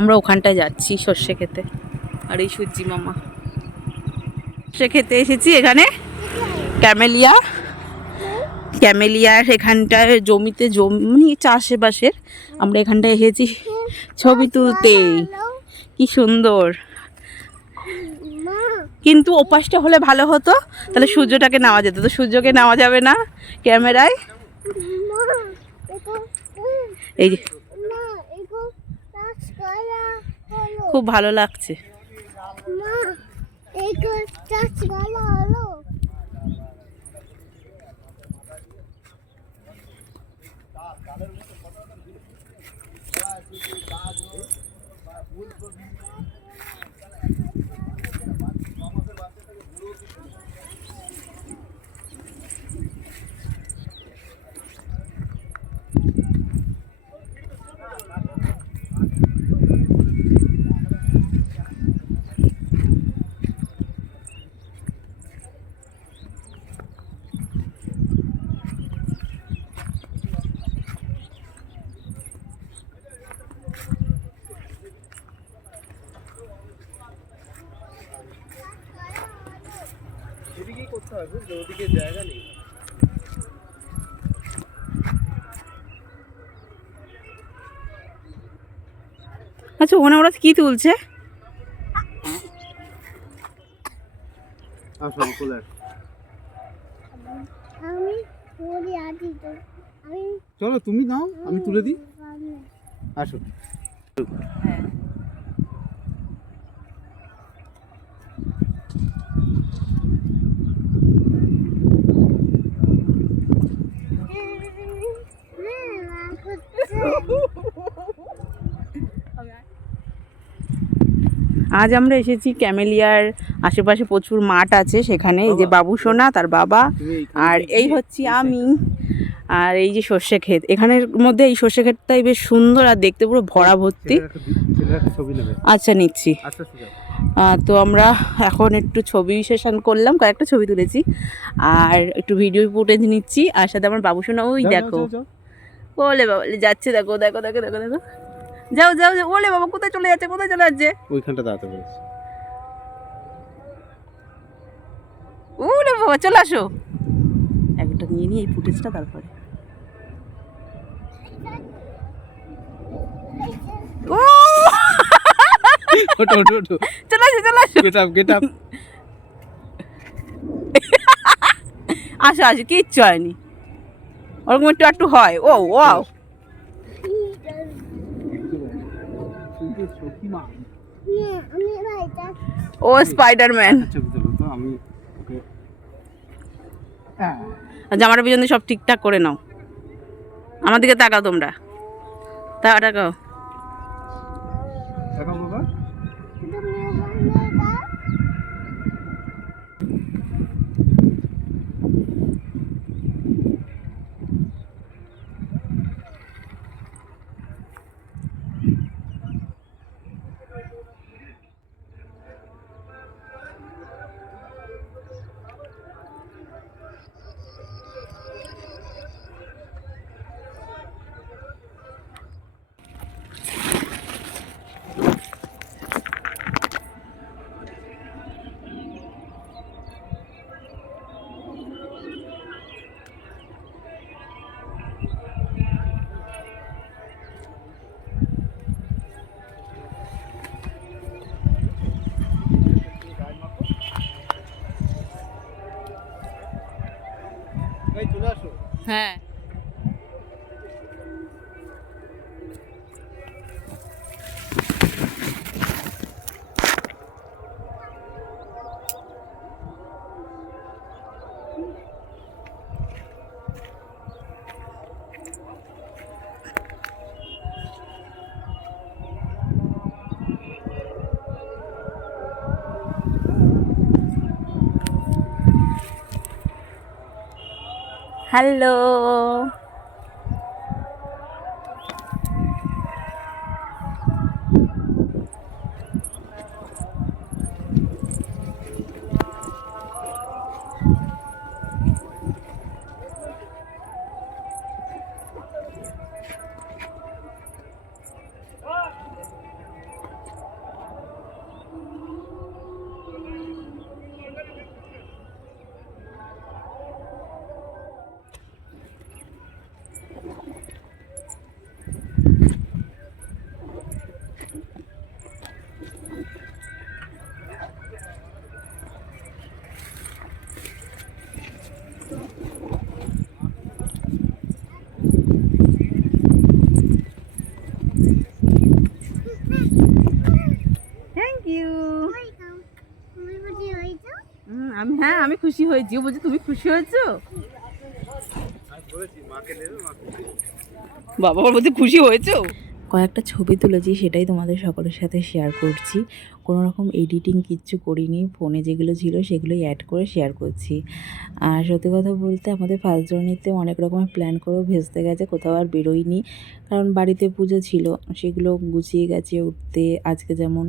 আমরা ওখানটায় যাচ্ছি সর্ষে খেতে। আর এই সূর্যি মামা সর্ষে খেতে এসেছি এখানে ক্যামেলিয়া ক্যামেলিয়ার এখানটায় জমিতে জমি চাষবাসের আমরা এখানটায় এসেছি ছবি তুলতে। কি সুন্দর, কিন্তু ওপাশটা হলে ভালো হতো, তাহলে সূর্যটাকে নেওয়া যেত। তো সূর্যকে নেওয়া যাবে না ক্যামেরায়। এই যে খুব ভালো লাগছে। আচ্ছা, ওখানে ওরা কি তুলছে? চলো তুমি নাও, আমি তুলে দিই। আসো। আজ আমরা এসেছি ক্যামেলিয়ার আশেপাশে প্রচুর মাঠ আছে সেখানে। এই যে বাবু সোনা, তার বাবা, আর এই হচ্ছি আমি। আর এই যে সর্ষে ক্ষেত, এখানের মধ্যে এই সর্ষে ক্ষেতটাই বেশ সুন্দর আর দেখতে পুরো ভরা ভর্তি। আচ্ছা নিচ্ছি। তো আমরা এখন একটু ছবি সেশন করলাম, কয়েকটা ছবি তুলেছি আর একটু ভিডিও ফুটেজ নিচ্ছি। আর সাথে আমার বাবু সোনা ওই দেখো ওলে বাবা যাচ্ছে, দেখো দেখো দেখো দেখো দেখো, যাও যাও যাও। ওলে বাবা কোথায় চলে যাচ্ছে, কোথায় চলে যাচ্ছে? ওইখানটা দাঁড়াতে পেরেছি। ওলে বাবা চলে আসো, একটা নিয়ে নিই এই ফুটেজটা তারপরে। ও ওঠো ওঠো ওঠো, চলে আসো চলে আসো, গেট আপ গেট আপ। আসো আসো, কিচ্ছু হয়নি, ওরকম একটু একটু হয়। ও ওয়াও, ও স্পাইডারম্যান। জামাটা পিছন দিয়ে সব ঠিকঠাক করে নাও। আমার দিকে তাকাও তোমরা, তাকাও। হ্যাঁ হ্যালো, আমি খুশি হয়েছি। ও বলছে তুমি খুশি হয়েছো? বাবা বলছে খুশি হয়েছো। কয়েকটা ছবি তুলেছি, সেটাই তোমাদের সকলের সাথে শেয়ার করছি। কোনো রকম এডিটিং কিচ্ছু করিনি, ফোনে যেগুলো ছিল সেগুলোই অ্যাড করে শেয়ার করছি। আর সত্যি কথা বলতে আমাদের ফার্স্ট জার্নিতে অনেক রকমের প্ল্যান করেও ভেস্তে গেছে, কোথাও আর বেরোইনি, কারণ বাড়িতে পুজো ছিল, সেগুলো গুছিয়ে গেছে উঠতে। আজকে যেমন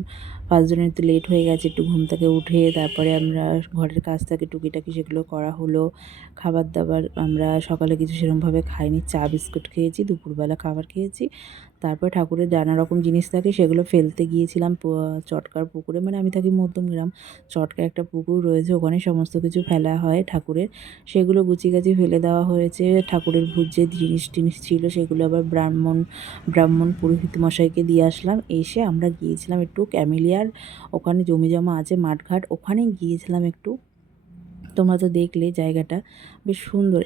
ফার্স্ট জার্নিতে লেট হয়ে গেছে, একটু ঘুম থেকে উঠে তারপরে আমরা ঘরের কাজ থেকে টুকিটাকি সেগুলো করা হলো। খাবার দাবার আমরা সকালে কিছু সেরকমভাবে খাইনি, চা বিস্কুট খেয়েছি, দুপুরবেলা খাবার খেয়েছি। তারপর ঠাকুরের নানা রকম জিনিস থাকে সেগুলো ফেলতে গিয়েছিলাম চটকার পুকুরে। মানে আমি থাকি মধ্যমগ্রাম, চটকা একটা পুকুর রয়েছে, ওখানে সমস্ত কিছু ফেলা হয় ঠাকুরের, সেগুলো গুছিয়ে গাছি ফেলে দেওয়া হয়েছে। ঠাকুরের ভূত যে জিনিস টিনিস ছিল সেগুলো আবার ব্রাহ্মণ পুরোহিত মশাইকে দিয়ে আসলাম। এসে আমরা গিয়েছিলাম একটু ক্যামেলিয়ার, ওখানে জমি জমা আছে মাঠঘাট, ওখানে গিয়েছিলাম একটু। তোমরা তো দেখলে জায়গাটা বেশ সুন্দর।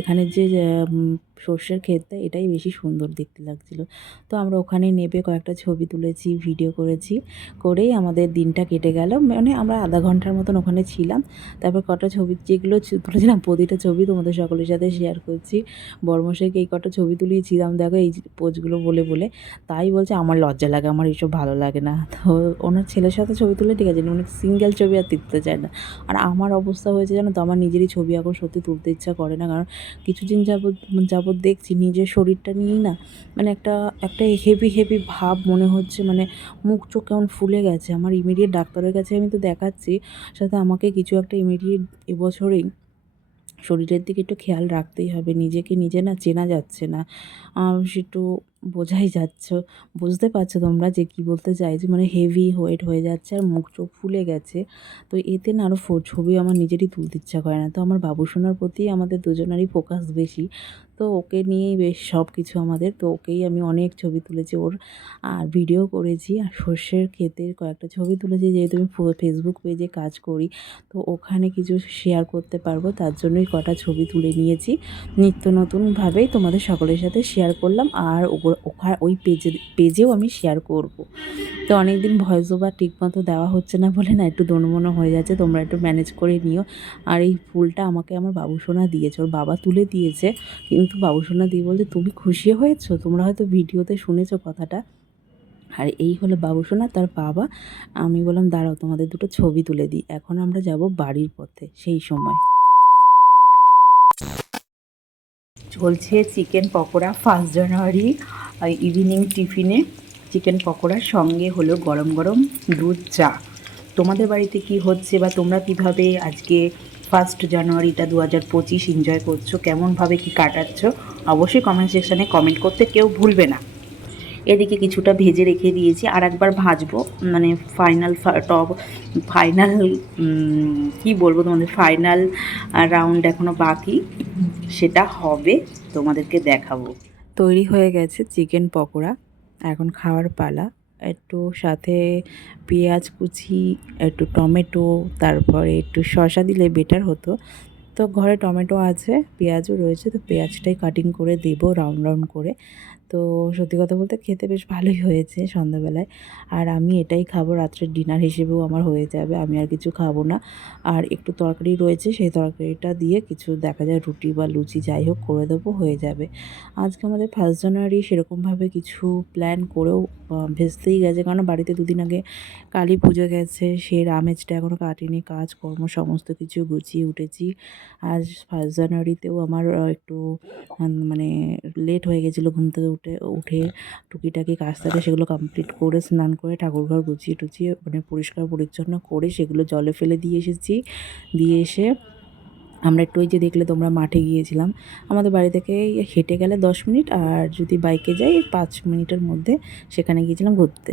এখানের যে সর্ষের ক্ষেতটা, এটাই বেশি সুন্দর দেখতে লাগছিল। তো আমরা ওখানে নেবে কয়েকটা ছবি তুলেছি, ভিডিও করেছি, করেই আমাদের দিনটা কেটে গেল। মানে আমরা আধা ঘন্টার মতন ওখানে ছিলাম। তারপর কটা ছবি যেগুলো তুলেছিলাম, প্রতিটা ছবি তোমাদের সকলের সাথে শেয়ার করছি। বড়মশাইকে এই কটা ছবি তুলিয়েছিলাম, দেখো এই পোজগুলো বলে বলে, তাই বলছে আমার লজ্জা লাগে, আমার এইসব ভালো লাগে না। তো ওনার ছেলের সাথে ছবি তুলে ঠিক আছে, উনি সিঙ্গেল ছবি আর তুলতে চায় না। আর আমার অবস্থা হয়েছে জানো তো, আমার নিজেরই ছবি এখন সত্যি তুলতে ইচ্ছা করে না, কারণ কিছুদিন যাবত দেখছি নিজের শরীরটা নিয়েই না, মানে একটা হেভি ভাব মনে হচ্ছে, মানে মুখ চোখ কেমন ফুলে গেছে। আমার ইমিডিয়েট ডাক্তারের কাছে আমি তো দেখাচ্ছি, সাথে আমাকে কিছু একটা ইমিডিয়েট এবছরেই শরীরের দিকে একটু খেয়াল রাখতেই হবে। নিজেকে নিজে না চেনা যাচ্ছে না, সেটু বুঝতে পারছো তোমরা যে কী বলতে চাইছি। মানে হেভি ওয়েট হয়ে যাচ্ছে আর মুখ চোখ ফুলে গেছে। তো এতে না আরও ছবি আমার নিজেরই তুলতে ইচ্ছা করে না। তো আমার বাবুসোনার প্রতি আমাদের দুজনেরই ফোকাস বেশি, তো ওকে নিয়েই বেশ সব কিছু আমাদের। তো ওকেই আমি অনেক ছবি তুলেছি ওর, আর ভিডিও করেছি। আর সর্ষের ক্ষেতের কয়েকটা ছবি তুলেছি, যেহেতু আমি ফেসবুক পেজে কাজ করি, তো ওখানে কিছু শেয়ার করতে পারবো, তার জন্যই কটা ছবি তুলে নিয়েছি। নিত্য নতুনভাবেই তোমাদের সকলের সাথে শেয়ার করলাম, আর ওই পেজেও আমি শেয়ার করব। তো অনেক দিন ভয়েস ওভার ঠিকমতো দেওয়া হচ্ছে না বলে না একটু দোনমনো হয়ে যাচ্ছে, তোমরা একটু ম্যানেজ করে নিও। আর এই ফুলটা আমাকে আমার বাবুসোনা দিয়েছে, ওর বাবা তুলে দিয়েছে, কিন্তু বাবুসোনা দিয়ে বলছে তুমি খুশি হয়েছো। তোমরা হয়তো ভিডিওতে শুনেছো কথাটা। আর এই হলো বাবুসোনা, তার বাবা। আমি বললাম দাঁড়াও তোমাদের দুটো ছবি তুলে দিই। এখন আমরা যাব বাড়ির পথে। সেই সময় চলছে চিকেন পকোড়া, 1 জানুয়ারি ইভিনিং টিফিনে চিকেন পকোড়ার সঙ্গে হলো গরম গরম দুধ চা। তোমাদের বাড়িতে কি হচ্ছে, বা তোমরা কিভাবে আজকে 1 জানুয়ারিটা 2025 এনজয় করছো, কেমনভাবে কি কাটাচ্ছ, অবশ্যই কমেন্ট সেকশানে কমেন্ট করতে কেউ ভুলবে না। এদিকে কিছুটা ভেজে রেখে দিয়েছি, আর একবার ভাজবো, মানে ফাইনাল কী বলবো তোমাদের, ফাইনাল রাউন্ড এখনও বাকি, সেটা হবে, তোমাদেরকে দেখাবো। তৈরি হয়ে গেছে চিকেন পকোড়া, এখন খাওয়ার পালা। একটু সাথে পেঁয়াজ কুচি, একটু টমেটো, তারপরে একটু শসা দিলে বেটার হতো। তো ঘরে টমেটো আছে, পেঁয়াজও রয়েছে, তো পেঁয়াজটাই কাটিং করে দেবো রাউন্ড রাউন্ড করে। তো সত্যি কথা বলতে খেতে বেশ ভালোই হয়েছে সন্ধ্যাবেলায়। আর আমি এটাই খাবো, রাত্রের ডিনার হিসেবেও আমার হয়ে যাবে, আমি আর কিছু খাবো না। আর একটু তরকারি রয়েছে, সেই তরকারিটা দিয়ে কিছু দেখা যায় রুটি বা লুচি যাই হোক করে দেবো, হয়ে যাবে। আজকে আমাদের 1 জানুয়ারি সেরকমভাবে কিছু প্ল্যান করেও ভেস্তেই গেছে, কারণ বাড়িতে দুদিন আগে কালী পুজো গেছে, সেই আমেজটা এখনও কাটেনি। কাজকর্ম সমস্ত কিছু গুছিয়ে উঠেছি। আজ 1 জানুয়ারিতেও আমার একটু মানে লেট হয়ে গেছিলো, ঘুম থেকে উঠে টুকিটাকি কাজ থাকে সেগুলো কমপ্লিট করে, স্নান করে ঠাকুরঘর গুছিয়ে টুচিয়ে মানে পরিষ্কার পরিচ্ছন্ন করে সেগুলো জলে ফেলে দিয়ে এসেছি। দিয়ে এসে আমরা একটু ওই যে দেখলে তোমরা মাঠে গিয়েছিলাম। আমাদের বাড়ি থেকে হেঁটে গেলে 10 মিনিট, আর যদি বাইকে যাই 5 মিনিটের মধ্যে সেখানে গিয়েছিলাম ঘুরতে।